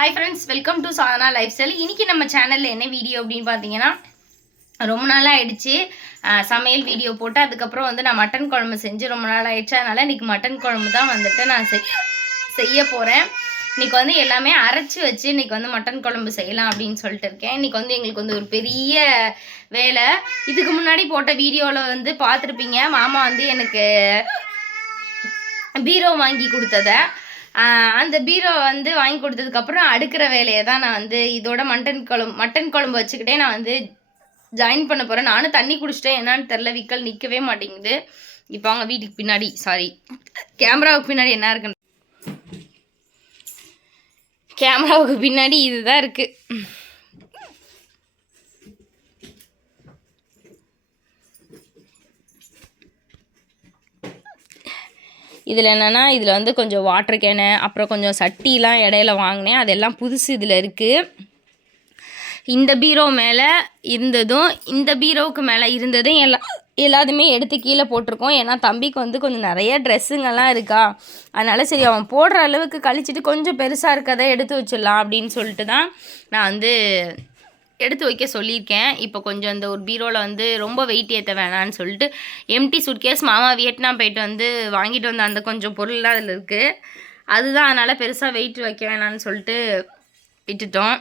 Hi friends, welcome to Sadhana life style. இன்றைக்கி நம்ம சேனலில் என்ன வீடியோ அப்படின்னு பார்த்தீங்கன்னா, ரொம்ப நாளாக ஆயிடுச்சு சமையல் வீடியோ போட்டு. அதுக்கப்புறம் வந்து நான் மட்டன் குழம்பு செஞ்சு ரொம்ப நாள் ஆயிடுச்சு. அதனால் இன்றைக்கி மட்டன் குழம்பு தான் வந்துட்டு நான் செய்ய போகிறேன். இன்றைக்கி வந்து எல்லாமே அரைச்சி வச்சு இன்றைக்கி வந்து மட்டன் குழம்பு செய்யலாம் அப்படின்னு சொல்லிட்டு இருக்கேன். இன்றைக்கி வந்து எங்களுக்கு வந்து ஒரு பெரிய வேலை. இதுக்கு முன்னாடி போட்ட வீடியோவில் வந்து பார்த்துருப்பீங்க, மாமா வந்து எனக்கு பீரோ வாங்கி கொடுத்ததை. அந்த பீரோ வந்து வாங்கி கொடுத்ததுக்கப்புறம் அடுக்கிற வேலையை தான் நான் வந்து இதோட மட்டன் குழம்பு வச்சுக்கிட்டே நான் வந்து ஜாயின் பண்ண போகிறேன். நானும் தண்ணி குடிச்சிட்டேன், என்னான்னு தெரில, விக்கல் நிற்கவே மாட்டேங்குது. இப்போ அவங்க வீட்டுக்கு பின்னாடி கேமராவுக்கு பின்னாடி என்ன இருக்குன்னு, கேமராவுக்கு பின்னாடி இதுதான் இருக்குது. இதில் என்னென்னா, இதில் வந்து கொஞ்சம் வாட்டர் கேனு, அப்புறம் கொஞ்சம் சட்டிலாம் இடையில வாங்கினேன், அதெல்லாம் புதுசு இதில் இருக்குது. இந்த பீரோ மேலே இருந்ததும் இந்த பீரோவுக்கு மேலே இருந்ததும் எல்லாத்தையுமே எடுத்து கீழே போட்டிருக்கோம். ஏன்னா தம்பிக்கு வந்து கொஞ்சம் நிறைய ட்ரெஸ்ஸுங்கெல்லாம் இருக்கா, அதனால் சரி அவன் போடுற அளவுக்கு கழிச்சிட்டு கொஞ்சம் பெருசாக இருக்கதை எடுத்து வச்சிடலாம் அப்படின்னு சொல்லிட்டு தான் நான் வந்து எடுத்து வைக்க சொல்லியிருக்கேன். இப்போ கொஞ்சம் இந்த ஒரு பீரோவில் வந்து ரொம்ப வெயிட் ஏற்ற வேணான்னு சொல்லிட்டு எம்டி சூட்கேஸ் மாமா வியட்நாம் போயிட்டு வந்து வாங்கிட்டு வந்த அந்த கொஞ்சம் பொருள்லாம் அதில் இருக்குது. அதுதான், அதனால் பெருசாக வெயிட் வைக்க வேணான்னு சொல்லிட்டு விட்டுட்டோம்.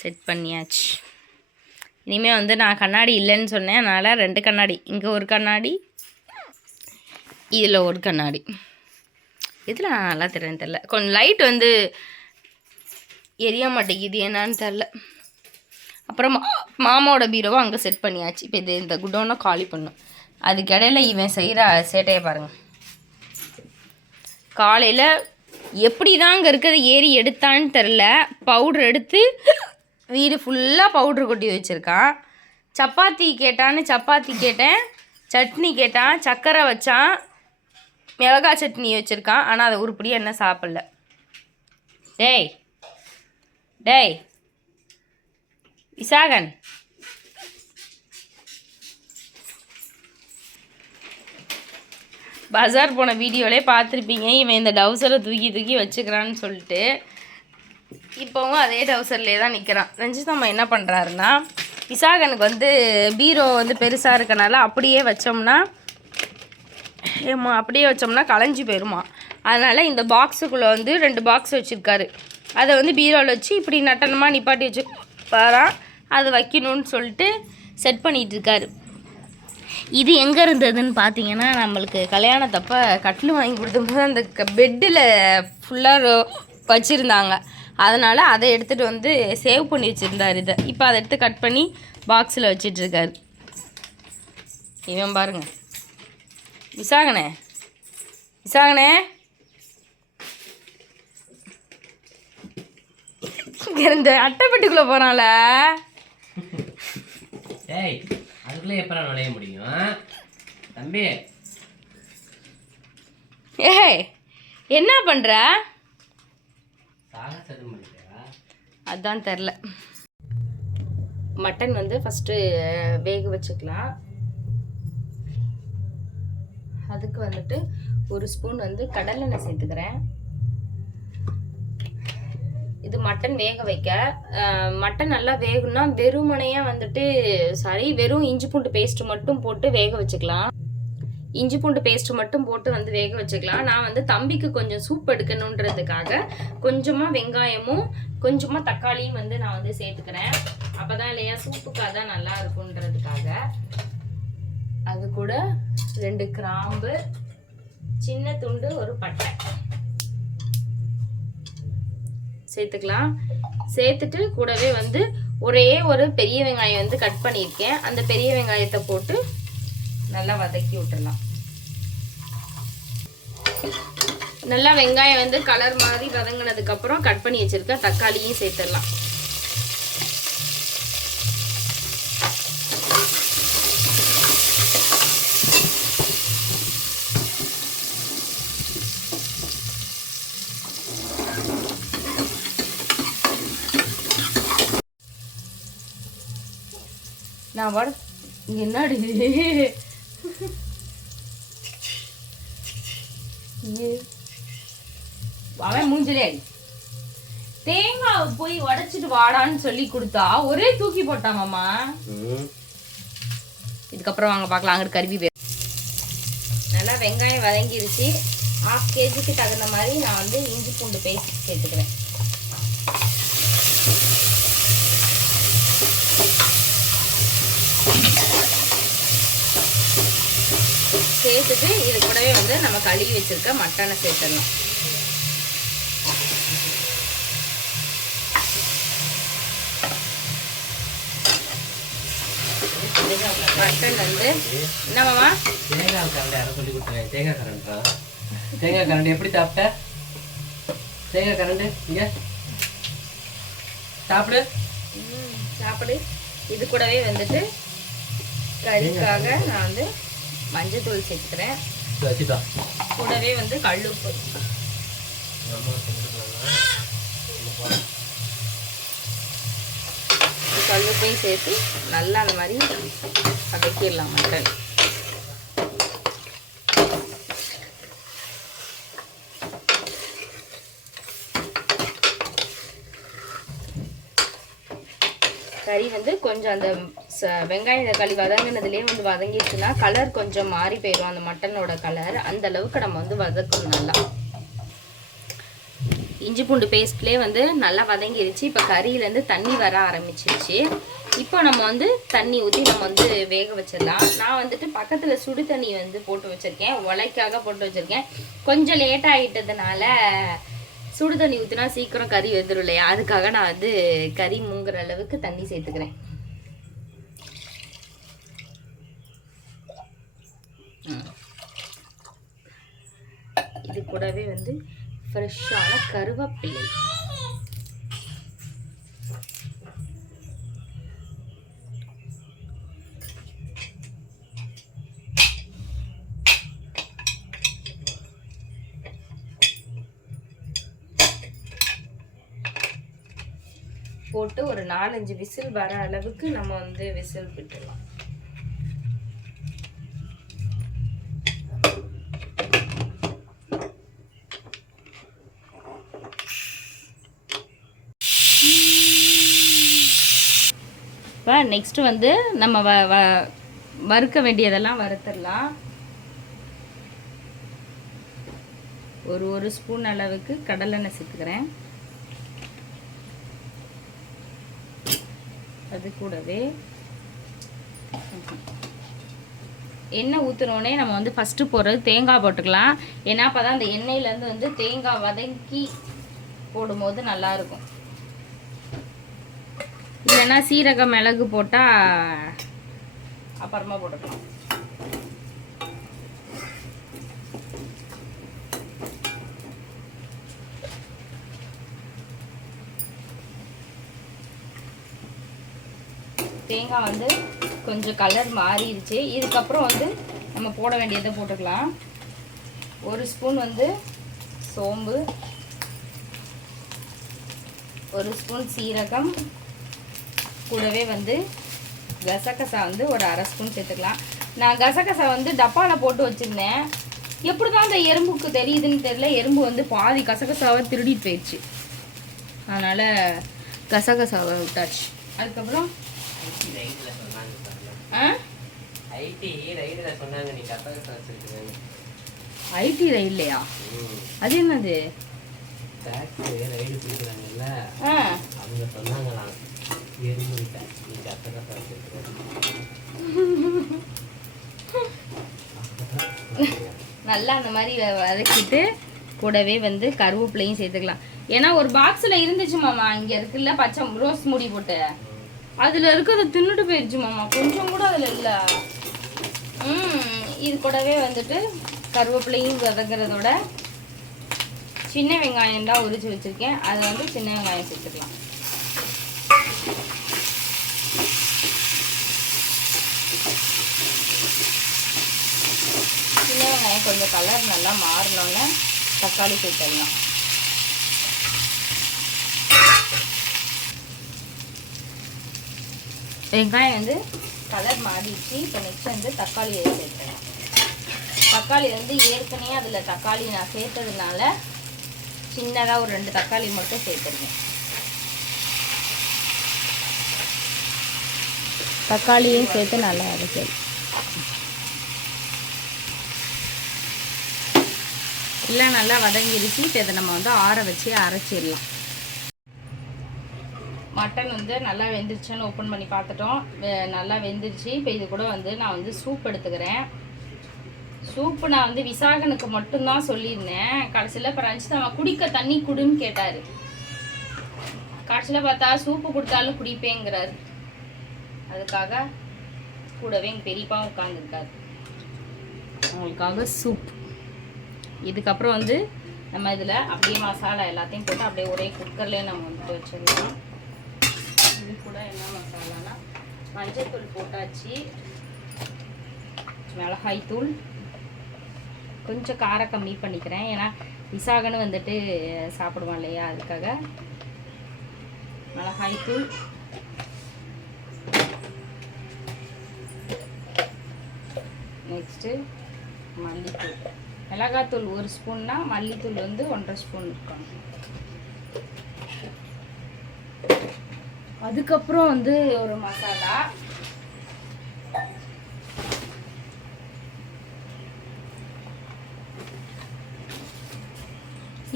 செட் பண்ணியாச்சு. இனிமேல் வந்து நான் கண்ணாடி இல்லைன்னு சொன்னேன், அதனால் 2 கண்ணாடி, இங்கே ஒரு கண்ணாடி, இதில் ஒரு கண்ணாடி. இதில் நான் நல்லா தெரில, கொஞ்சம் லைட் வந்து எரிய மாட்டேங்குது, என்னான்னு தெரில. அப்புறம் மாமாவோட பீரோவை அங்கே செட் பண்ணியாச்சு. இப்போ இந்த குடோனை காலி பண்ணும். அதுக்கிடையில் இவன் செய்கிற சேட்டையை பாருங்கள். காலையில் எப்படி தான் அங்கே இருக்கிறத ஏறி எடுத்தான்னு தெரில, பவுட்ரு எடுத்து வீடு ஃபுல்லாக பவுட்ரு கொட்டி வச்சுருக்கான். சப்பாத்தி கேட்டான்னு சப்பாத்தி கேட்டேன், சட்னி கேட்டான், சர்க்கரை வச்சான், மிளகாய் சட்னி வச்சுருக்கான். ஆனால் அதை உருப்படியாக என்ன சாப்பிடல. டேய் விசாகன், பஜார் போன வீடியோலே பார்த்துருப்பீங்க, இவன் இந்த டவுசரை தூக்கி வச்சுக்கிறான்னு சொல்லிட்டு. இப்போவும் அதே டவுசர்லேயே தான் நிற்கிறான். ரஞ்சிதம்மா என்ன பண்ணுறாருன்னா, விசாகனுக்கு வந்து பீரோ வந்து பெருசாக இருக்கனால அப்படியே வச்சோம்னா களைஞ்சி போயிடுமா. அதனால் இந்த பாக்ஸுக்குள்ளே வந்து 2 பாக்ஸ் வச்சுருக்காரு. அதை வந்து பீரோவில் வச்சு இப்படி நட்டனமாக நிப்பாட்டி வச்சு பாரான், அது வைக்கணும்னு சொல்லிட்டு செட் பண்ணிகிட்ருக்காரு. இது எங்கே இருந்ததுன்னு பார்த்தீங்கன்னா, நம்மளுக்கு கல்யாணத்தப்போ கட்டில் வாங்கி கொடுத்தபோது அந்த பெட்டில் ஃபுல்லாக வச்சுருந்தாங்க. அதனால் அதை எடுத்துகிட்டு வந்து சேவ் பண்ணி வச்சுருந்தார். இதை இப்போ அதை எடுத்து கட் பண்ணி பாக்ஸில் வச்சிட்ருக்காரு. இவன் பாருங்கள், விசாகனே இந்த அட்டைப்பெட்டிக்குள்ளே போகிறான்ல. ஏய், அதுக்குள்ளே எப்போ நுழைய முடியும் தம்பி? ஏய், என்ன பண்ணுற? அதான் தெரில. மட்டன் வந்து ஃபஸ்ட்டு வேக வச்சுக்கலாம். அதுக்கு வந்துட்டு 1 ஸ்பூன் வந்து கடலெண்ணெய் சேர்த்துக்கிறேன். இது மட்டன் வேக வைக்க. மட்டன் நல்லா வேகும்னா வெறுமனையாக வந்துட்டு வெறும் இஞ்சி பூண்டு பேஸ்ட்டு மட்டும் போட்டு வேக வச்சுக்கலாம். இஞ்சி பூண்டு பேஸ்ட்டு மட்டும் போட்டு வந்து வேக வச்சுக்கலாம். நான் வந்து தம்பிக்கு கொஞ்சம் சூப் எடுக்கணுன்றதுக்காக கொஞ்சமாக வெங்காயமும் கொஞ்சமாக தக்காளியும் வந்து நான் வந்து சேர்த்துக்கிறேன். அப்போ தான் இல்லையா சூப்புக்காக தான் நல்லா இருக்குன்றதுக்காக. அது கூட 2 கிராம்பு, சின்ன துண்டு, ஒரு பட்டை சேர்த்துக்கலாம். சேர்த்துட்டு கூடவே வந்து ஒரே ஒரு பெரிய வெங்காயம் வந்து கட் பண்ணியிருக்கேன். அந்த பெரிய வெங்காயத்தை போட்டு நல்லா வதக்கி விட்டுடலாம். நல்லா வெங்காயம் வந்து கலர் மாதிரி வதங்கினதுக்கப்புறம் கட் பண்ணி வச்சுருக்க தக்காளியும் சேர்த்துடலாம். நான் வர என்னடி அவன் மூஞ்சிலே அடி. தேங்காய் போய் உடைச்சிட்டு வாடான்னு சொல்லி கொடுத்தா ஒரே தூக்கி போட்டாமாம்மா. இதுக்கப்புறம் வாங்க பார்க்கலாம். அங்கிட்டு கருவி போய் நல்லா வெங்காயம் வதங்கிருச்சு. 1/2 kgக்கு தகுந்த மாதிரி நான் வந்து இஞ்சி பூண்டு பேஸ்ட் சேர்த்துக்கிறேன். சேர்த்துட்டு இது கூடவே வந்து நம்ம கழுவி வச்சிருக்க மட்டனை சேர்த்துடலாம். மட்டன் வந்து என்னமாமா தேங்காய் கரண்டி யாரும் சொல்லி கொடுத்தாங்க. தேங்காய் கரண்டா? தேங்காய் கரண்டி எப்படி சாப்பிட்ட? தேங்காய் கரண்டு இங்க சாப்பிடு. சாப்பிடு. இது கூடவே வந்துட்டு கறிக்காக நான் வந்து மஞ்சத்தூள் சேர்த்துக்கிறேன். கூடவே வந்து கல்லுப்பு. கல்லுப்பையும் சேர்த்து நல்லா அந்த மாதிரி வதக்கிடலாம் மட்டன். கறி வந்து கொஞ்சம் அந்த வெங்காயம் தக்காளி வதங்கினதுலேயே வந்து வதங்கிடுச்சுன்னா கலர் கொஞ்சம் மாறி போயிடும் அந்த மட்டனோட கலர். அந்த அளவுக்கு நம்ம வந்து வதக்கணும் நல்லா. இஞ்சி பூண்டு பேஸ்ட்லேயே வந்து நல்லா வதங்கிருச்சு. இப்போ கறியிலேருந்து தண்ணி வர ஆரம்பிச்சிருச்சு. இப்போ நம்ம வந்து தண்ணி ஊற்றி நம்ம வந்து வேக வச்சிடலாம். நான் வந்துட்டு பக்கத்தில் சுடு தண்ணி வந்து போட்டு வச்சுருக்கேன். உலைக்காக போட்டு வச்சுருக்கேன். கொஞ்சம் லேட் ஆகிட்டதுனால சுடு தண்ணி ஊற்றினா சீக்கிரம் கறி வந்துடும் இல்லையா, அதுக்காக நான் வந்து கறி மூங்குற அளவுக்கு தண்ணி சேர்த்துக்கிறேன். இது கூடவே வந்து ஃப்ரெஷ்ஷான கருவேப்பிலை. போட்டு ஒரு 4-5 விசில் வர அளவுக்கு நம்ம வந்து விசில் விட்டுடலாம். இப்போ நெக்ஸ்ட் வந்து நம்ம வறுக்க வேண்டியதெல்லாம் வறுத்துடலாம். ஒரு ஸ்பூன் அளவுக்கு கடலெண்ணெய் சேர்த்துக்கிறேன். அது கூடவே எண்ணெய் ஊற்றுனோடனே நம்ம வந்து ஃபஸ்ட்டு போடுறது தேங்காய் போட்டுக்கலாம். ஏன்னா அப்போ தான் அந்த எண்ணெயிலேருந்து வந்து தேங்காய் வதக்கி போடும்போது நல்லாயிருக்கும். இல்லைன்னா சீரகம் மிளகு போட்டால் அப்புறமா போட்டுக்கலாம். தேங்காய் வந்து கொஞ்சம் கலர் மாறிடுச்சு. இதுக்கப்புறம் வந்து நம்ம போட வேண்டியதை போட்டுக்கலாம். 1 ஸ்பூன் வந்து சோம்பு, 1 ஸ்பூன் சீரகம், கூடவே வந்து கசகசா வந்து ஒரு 1/2 ஸ்பூன் சேர்த்துக்கலாம். நான் கசகசா வந்து டப்பாவில் போட்டு வச்சுருந்தேன். எப்படி தான் அந்த எறும்புக்கு தெரியுதுன்னு தெரியல, எறும்பு வந்து பாதி கசகசாவை திருடிட்டு போயிடுச்சு. அதனால் கசகசாவை விட்டாச்சு. அதுக்கப்புறம் ஐடி ரயில்லையா? அது என்னது? நல்லா அந்த மாதிரி வதக்கிட்டு கூடவே வந்து கருவேப்பிலையும் சேர்த்துக்கலாம். ஏன்னா ஒரு பாக்ஸில் இருந்துச்சு மாமா, இங்கே இருக்குல்ல பச்சை ரோஸ் மூடி போட்டு, அதில் இருக்கிறத தின்னுட்டு போயிடுச்சு மாமா, கொஞ்சம் கூட அதில் இல்லை. இது கூடவே வந்துட்டு கருவேப்பிலையும் வதங்கிறதோட சின்ன வெங்காயம் தான் உரிச்சு வச்சுருக்கேன். அதை வந்து சின்ன வெங்காயம் சேர்த்துக்கலாம். சின்ன வெங்காயம் கொஞ்சம் கலர் நல்லா மாறினோன்னே தக்காளி சேர்த்துடலாம். வெங்காயம் வந்து கலர் மாறிடுச்சு. இப்போ நெக்ஸ்ட் வந்து தக்காளி சேர்த்துக்கலாம். தக்காளி வந்து ஏற்கனவே அதில் தக்காளி நான் சேர்த்ததுனால சின்னதாக ஒரு 2 தக்காளி மட்டும் சேர்த்துருக்கேன். தக்காளியும் சேர்த்து நல்லா அரைக்கல். எல்லாம் நல்லா வதங்கிருச்சு. இப்போ இதை நம்ம வந்து ஆற வச்சு அரைச்சிடலாம். மட்டன் வந்து நல்லா வெந்துருச்சுன்னு ஓப்பன் பண்ணி பார்த்துட்டோம். நல்லா வெந்துருச்சு. இப்போ இது கூட வந்து நான் வந்து சூப் எடுத்துக்கிறேன். சூப்பு நான் வந்து விசாகனுக்கு மட்டும்தான் சொல்லியிருந்தேன். கடைசியில் இப்போ ரஞ்சிதா குடிக்க தண்ணி குடுன்னு கேட்டார். கடைசியில் பார்த்தா சூப்பு கொடுத்தாலும் குடிப்பேங்கிறாரு. அதுக்காக கூடவே எங்கள் பெரியப்பாவும் உட்காந்துருக்காரு. அவங்களுக்காக சூப். இதுக்கப்புறம் வந்து நம்ம இதில் அப்படியே மசாலா எல்லாத்தையும் போட்டு அப்படியே ஒரே குக்கர்லேயே நம்ம வந்துட்டு வச்சிடலாம். இது கூட என்ன மசாலானா மஞ்சள் தூள் போட்டாச்சு, மிளகாய் தூள், கொஞ்சம் காரம் கம்மி பண்ணிக்கிறேன். ஏன்னா விசாகன்னு வந்துட்டு சாப்பிடுவான் இல்லையா, அதுக்காக மிளகாய் தூள், நெக்ஸ்ட்டு மல்லித்தூள். மிளகாத்தூள் 1 ஸ்பூன்னா மல்லித்தூள் வந்து 1.5 ஸ்பூன் இருக்கும். அதுக்கப்புறம் வந்து ஒரு மசாலா,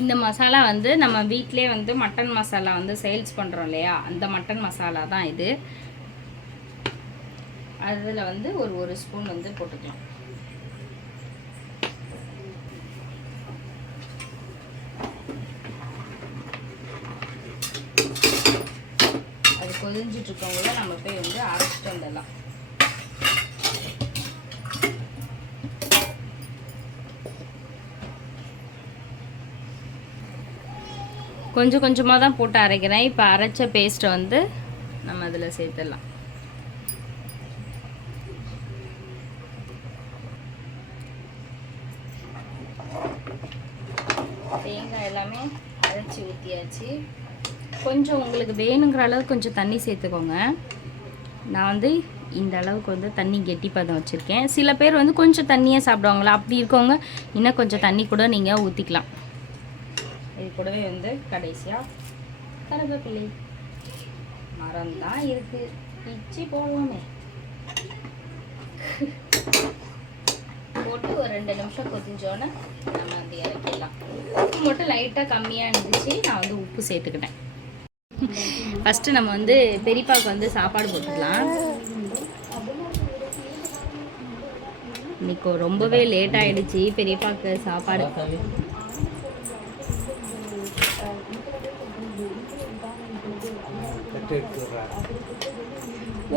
இந்த மசாலா வந்து நம்ம வீட்டிலே வந்து மட்டன் மசாலா வந்து சேல்ஸ் பண்ணுறோம் இல்லையா, அந்த மட்டன் மசாலா தான் இது. அதில் வந்து ஒரு ஸ்பூன் வந்து போட்டுக்கலாம். அது கொதிஞ்சிட்டு இருக்கவங்கள நம்ம போய் வந்து அரைச்சிட்டு வந்துடலாம். கொஞ்சம் கொஞ்சமாக தான் போட்டு அரைக்கிறேன். இப்போ அரைச்ச பேஸ்ட்டை வந்து நம்ம அதில் சேர்த்துடலாம். தேங்காய் எல்லாமே அரைச்சி ஊற்றியாச்சு. கொஞ்சம் உங்களுக்கு வேணுங்கிற அளவுக்கு கொஞ்சம் தண்ணி சேர்த்துக்கோங்க. நான் வந்து இந்த அளவுக்கு வந்து தண்ணி கெட்டி பதம் வச்சுருக்கேன். சில பேர் வந்து கொஞ்சம் தண்ணியாக சாப்பிடுவாங்களா, அப்படி இருக்கவங்க இன்னும் கொஞ்சம் தண்ணி கூட நீங்கள் ஊற்றிக்கலாம். இது கூடவே வந்து கடைசியாக கருவேப்பிலை மரம் தான் இருக்குது, பிச்சு போடுவோமே. போட்டு ஒரு 2 நிமிஷம் கொதிஞ்சோன்னே நம்ம வந்து இறக்கிடலாம். உப்பு மட்டும் லைட்டாக கம்மியாக இருந்துச்சு, நான் வந்து உப்பு சேர்த்துக்கிட்டேன். ஃபஸ்ட்டு நம்ம வந்து பெரியப்பாவுக்கு வந்து சாப்பாடு போட்டுக்கலாம். இன்னைக்கு ரொம்பவே லேட் ஆகிடுச்சு பெரியப்பாவுக்கு சாப்பாடு.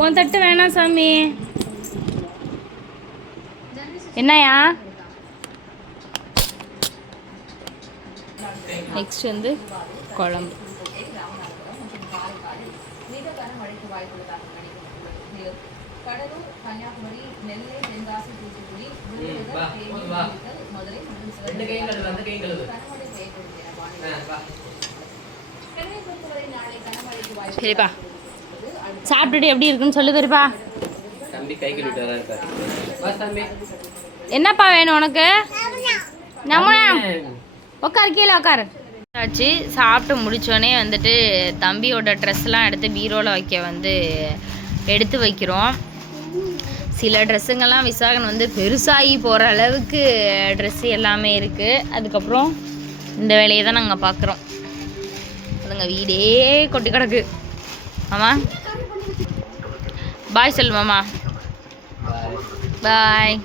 உன் தட்டு வேணாம் சாமி. என்னையா நெக்ஸ்ட் வந்து குழம்பு. பெரியப்பா சாப்பிட்டுட்டு எப்படி இருக்குன்னு சொல்லு பெரியப்பா. என்னப்பா வேணும் உனக்கு? நம்ம உட்காரு, கீழே உட்காரு. ஆச்சு. சாப்பிட்டு முடித்தோடனே வந்துட்டு தம்பியோட ட்ரெஸ்லாம் எடுத்து பீரோவில் வைக்க வந்து எடுத்து வைக்கிறோம். சில ட்ரெஸ்ஸுங்கெல்லாம் விசாகன் வந்து பெருசாகி போகிற அளவுக்கு ட்ரெஸ்ஸு எல்லாமே இருக்குது. அதுக்கப்புறம் இந்த வேலையை தான் நாங்கள் பார்க்குறோம். அதுங்க வீடே கொட்டி கிடக்கு. ஆமாம், பாய் சொல்லுமாம்மா. பாய்.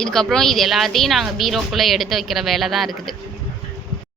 இதுக்கப்புறம் இது எல்லாத்தையும் நாங்கள் பீரோக்குள்ளே எடுத்து வைக்கிற வேலை தான் இருக்குது.